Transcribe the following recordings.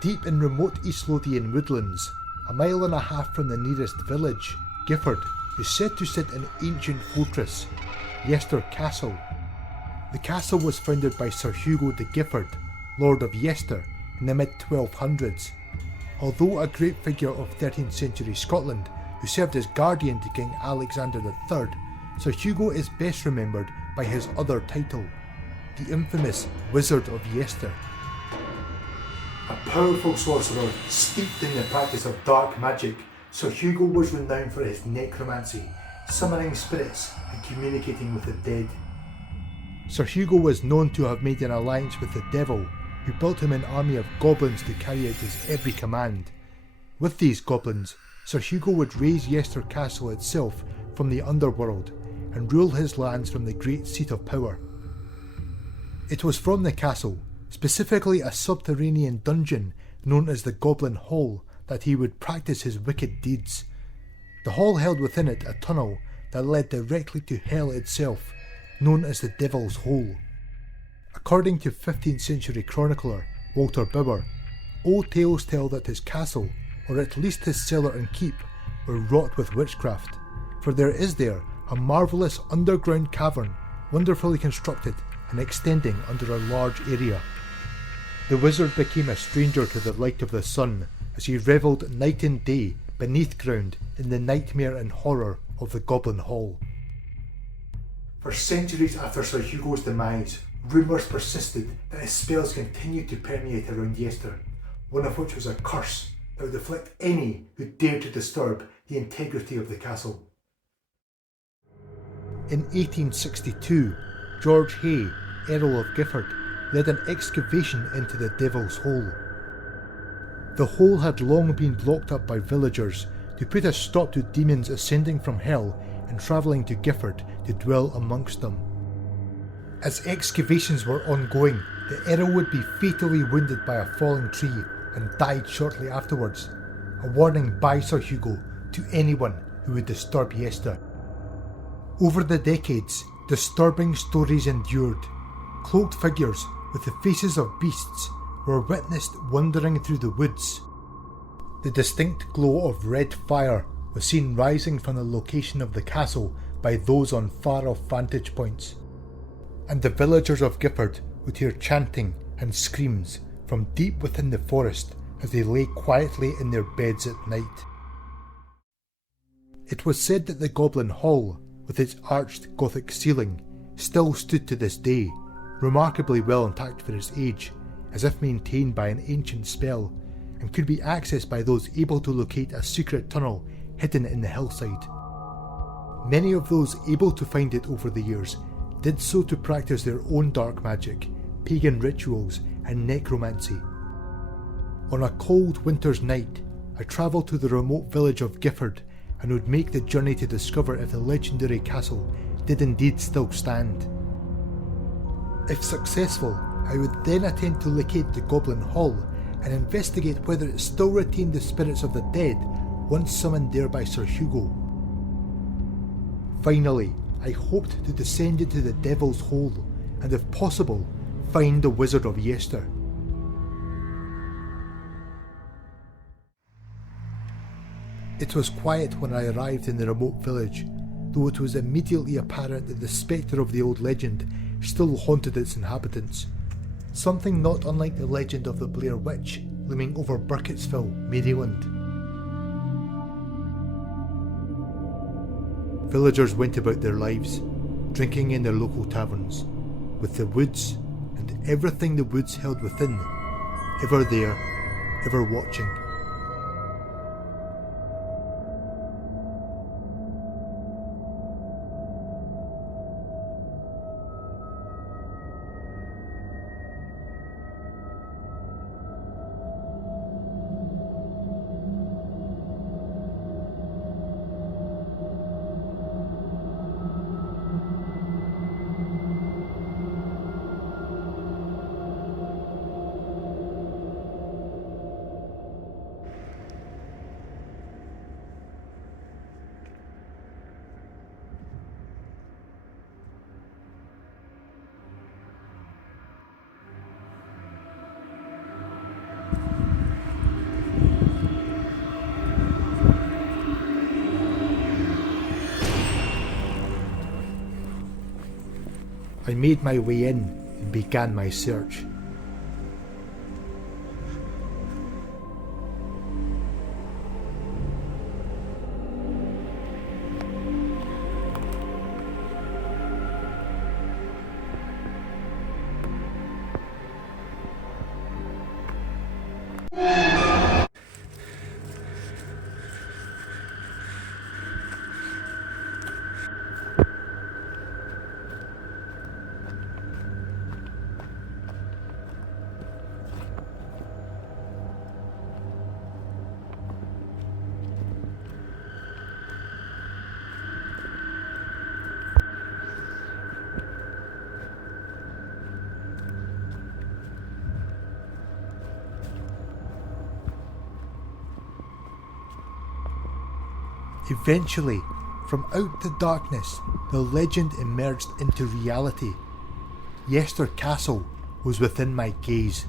Deep in remote East Lothian woodlands, a mile and a half from the nearest village, Gifford is said to sit an ancient fortress, Yester Castle. The castle was founded by Sir Hugo de Gifford, Lord of Yester, in the mid-1200s. Although a great figure of 13th century Scotland who served as guardian to King Alexander III, Sir Hugo is best remembered by his other title, the infamous Wizard of Yester. A powerful sorcerer steeped in the practice of dark magic, Sir Hugo was renowned for his necromancy, summoning spirits and communicating with the dead. Sir Hugo was known to have made an alliance with the devil, who built him an army of goblins to carry out his every command. With these goblins, Sir Hugo would raise Yester Castle itself from the underworld and rule his lands from the great seat of power. It was from the castle, specifically a subterranean dungeon known as the Goblin Hall, that he would practice his wicked deeds. The hall held within it a tunnel that led directly to hell itself, known as the Devil's Hole. According to 15th century chronicler Walter Bauer, old tales tell that his castle, or at least his cellar and keep, were wrought with witchcraft, for there is there a marvellous underground cavern, wonderfully constructed and extending under a large area. The wizard became a stranger to the light of the sun as he revelled night and day beneath ground in the nightmare and horror of the Goblin Hall. For centuries after Sir Hugo's demise, rumours persisted that his spells continued to permeate around Yester, one of which was a curse that would afflict any who dared to disturb the integrity of the castle. In 1862, George Hay, Earl of Gifford, led an excavation into the Devil's Hole. The hole had long been blocked up by villagers to put a stop to demons ascending from hell and travelling to Gifford to dwell amongst them. As excavations were ongoing, the Earl would be fatally wounded by a falling tree and died shortly afterwards, a warning by Sir Hugo to anyone who would disturb Yester. Over the decades, disturbing stories endured. Cloaked figures with the faces of beasts were witnessed wandering through the woods. The distinct glow of red fire was seen rising from the location of the castle by those on far-off vantage points, and the villagers of Gifford would hear chanting and screams from deep within the forest as they lay quietly in their beds at night. It was said that the Goblin Hall, with its arched Gothic ceiling, still stood to this day, remarkably well intact for its age, as if maintained by an ancient spell, and could be accessed by those able to locate a secret tunnel hidden in the hillside. Many of those able to find it over the years did so to practice their own dark magic, pagan rituals and necromancy. On a cold winter's night, I travelled to the remote village of Gifford and would make the journey to discover if the legendary castle did indeed still stand. If successful, I would then attempt to locate the Goblin Hall and investigate whether it still retained the spirits of the dead once summoned there by Sir Hugo. Finally, I hoped to descend into the Devil's Hole and, if possible, find the Wizard of Yester. It was quiet when I arrived in the remote village, though it was immediately apparent that the spectre of the old legend still haunted its inhabitants, something not unlike the legend of the Blair Witch looming over Burkittsville, Maryland. Villagers went about their lives, drinking in their local taverns, with the woods and everything the woods held within, ever there, ever watching. I made my way in and began my search. Eventually, from out the darkness, the legend emerged into reality. Yester Castle was within my gaze.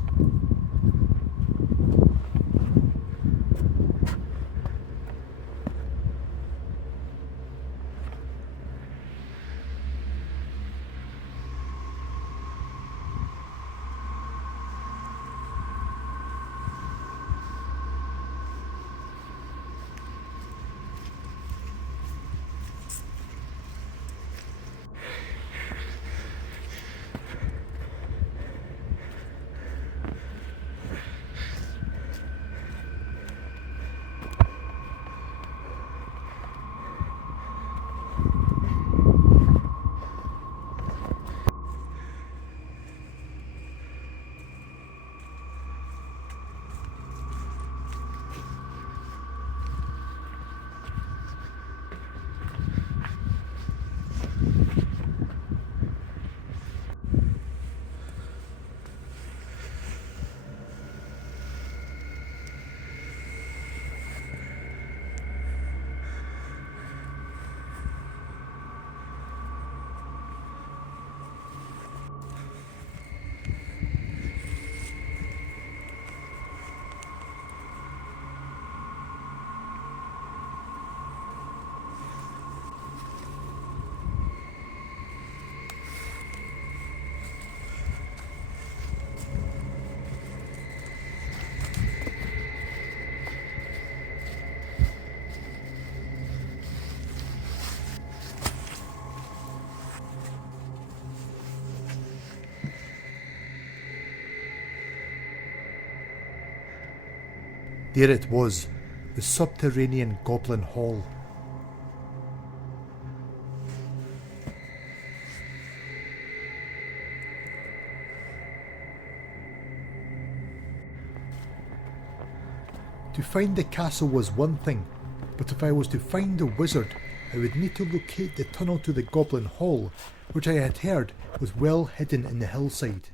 There it was, the subterranean Goblin Hall. To find the castle was one thing, but if I was to find the wizard, I would need to locate the tunnel to the Goblin Hall, which I had heard was well hidden in the hillside.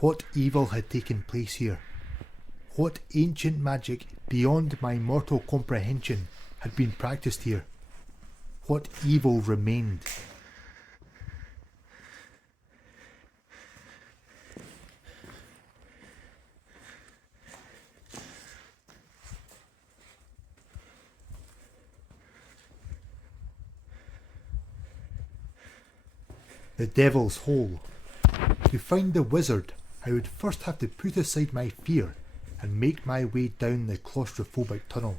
What evil had taken place here? What ancient magic beyond my mortal comprehension had been practiced here? What evil remained? The Devil's Hole. To find the wizard, I would first have to put aside my fear and make my way down the claustrophobic tunnel.